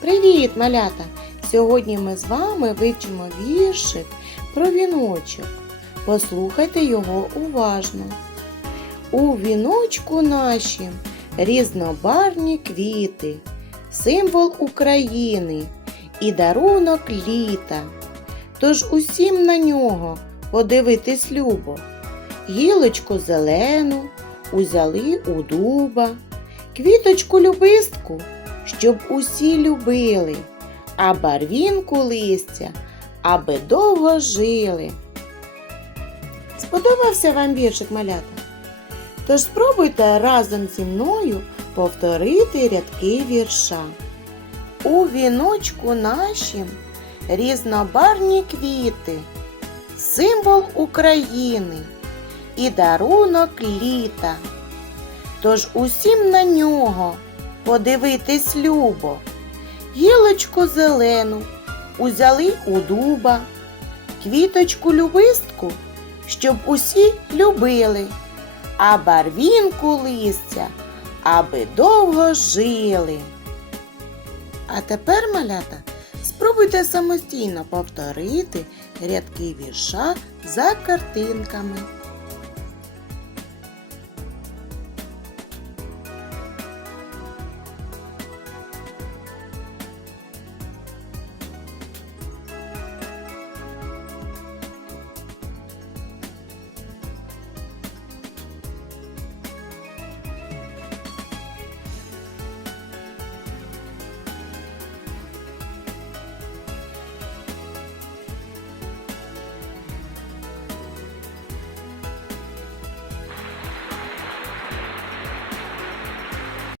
Привіт, малята! Сьогодні ми з вами вивчимо віршик про віночок. Послухайте його уважно. У віночку нашім різнобарвні квіти, символ України і дарунок літа. Тож усім на нього подивитись любо. Гілочку зелену узяли у дуба, квіточку любистку, щоб усі любили, а барвінку листя, аби довго жили. Сподобався вам віршик малята? Тож спробуйте разом зі мною повторити рядки вірша. У віночку нашім різнобарвні квіти, символ України і дарунок літа. Тож усім на нього подивитись любо. Гілочку зелену узяли у дуба, квіточку любистку, щоб усі любили, а барвінку листя, аби довго жили. А тепер, малята, спробуйте самостійно повторити рядки вірша за картинками.